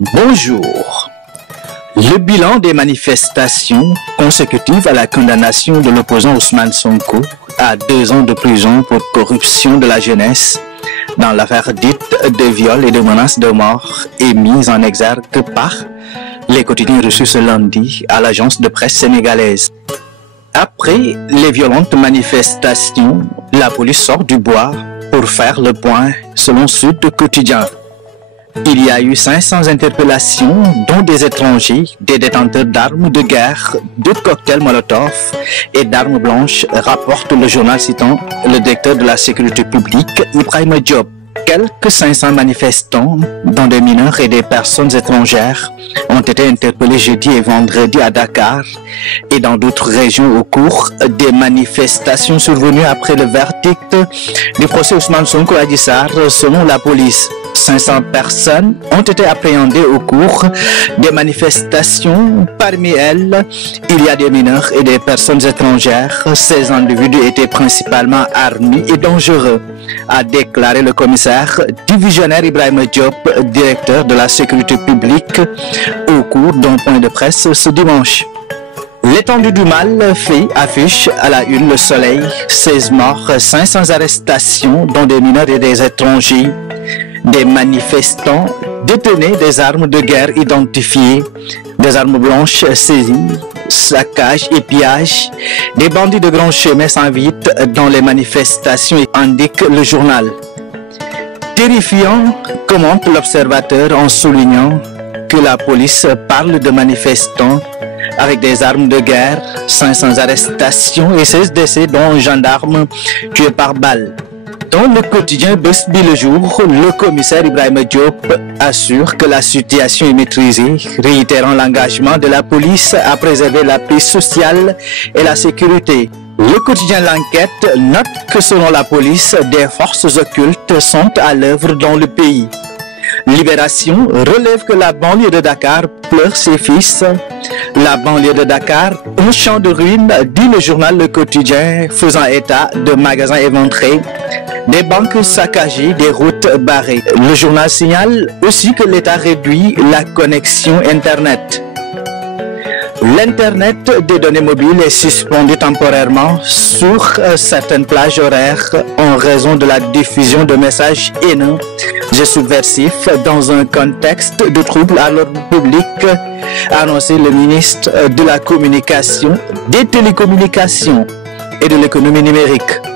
Bonjour. Le bilan des manifestations consécutives à la condamnation de l'opposant Ousmane Sonko à 2 ans de prison pour corruption de la jeunesse dans l'affaire dite de viol et de menaces de mort est mise en exergue par les quotidiens reçus ce lundi à l'agence de presse sénégalaise. Après les violentes manifestations, la police sort du bois pour faire le point selon Sud Quotidien. Il y a eu 500 interpellations, dont des étrangers, des détenteurs d'armes de guerre, de cocktails Molotov et d'armes blanches, rapporte le journal citant le directeur de la sécurité publique, Ibrahima Diop. Quelques 500 manifestants, dont des mineurs et des personnes étrangères, ont été interpellés jeudi et vendredi à Dakar et dans d'autres régions au cours des manifestations survenues après le verdict du procès Ousmane Sonko Adji Sarr selon la police. 500 personnes ont été appréhendées au cours des manifestations. Parmi elles, il y a des mineurs et des personnes étrangères. Ces individus étaient principalement armés et dangereux, a déclaré le commissaire divisionnaire Ibrahima Diop, directeur de la sécurité publique, au cours d'un point de presse ce dimanche. L'étendue du mal fait affiche à la une Le Soleil, 16 morts, 500 arrestations, dont des mineurs et des étrangers. Des manifestants détenaient des armes de guerre identifiées, des armes blanches saisies, saccages et pillages. Des bandits de grands chemins s'invitent dans les manifestations, indique le journal. Terrifiant, commente l'Observateur en soulignant que la police parle de manifestants avec des armes de guerre, 500 arrestations et 16 décès dont un gendarme tué par balle. Dans le quotidien Besbi le jour, le commissaire Ibrahima Diop assure que la situation est maîtrisée, réitérant l'engagement de la police à préserver la paix sociale et la sécurité. Le quotidien L'Enquête note que selon la police, des forces occultes sont à l'œuvre dans le pays. Libération relève que la banlieue de Dakar pleure ses fils. La banlieue de Dakar, un champ de ruines, dit le journal Le Quotidien, faisant état de magasins éventrés, des banques saccagées, des routes barrées. Le journal signale aussi que l'État réduit la connexion Internet. L'Internet des données mobiles est suspendu temporairement sur certaines plages horaires en raison de la diffusion de messages haineux et subversifs dans un contexte de troubles à l'ordre public, a annoncé le ministre de la Communication, des Télécommunications et de l'Économie numérique.